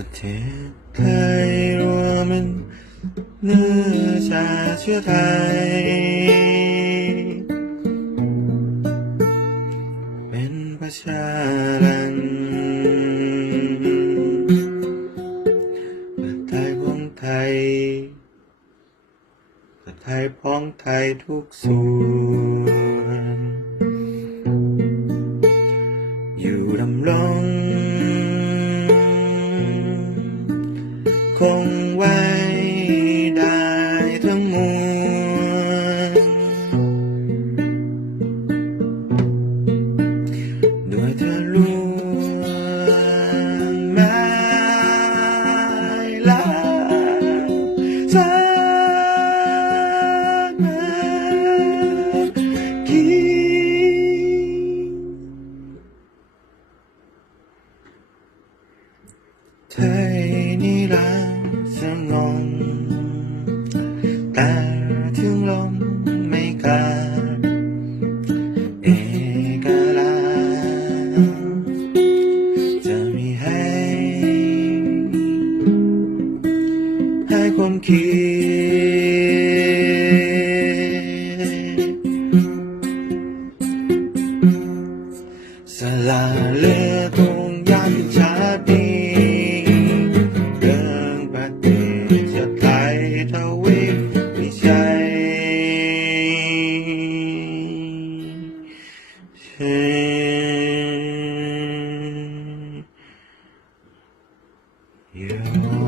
ประเทศไทยรวมเป็นเนื้อชาเชื้อไทย เป็นประชารันประไทยพ้องไทยประไทยพ้องไทยทุกส่วนอยู่ดำรง คงไว้ได้ทั้งมวลด้วยเธอล้วนไม่ลาสักนาทีไทยนิรัน kia xa là lê tôn gian trả đi đơn bạc đi giật lại thao quý vì say Yeah.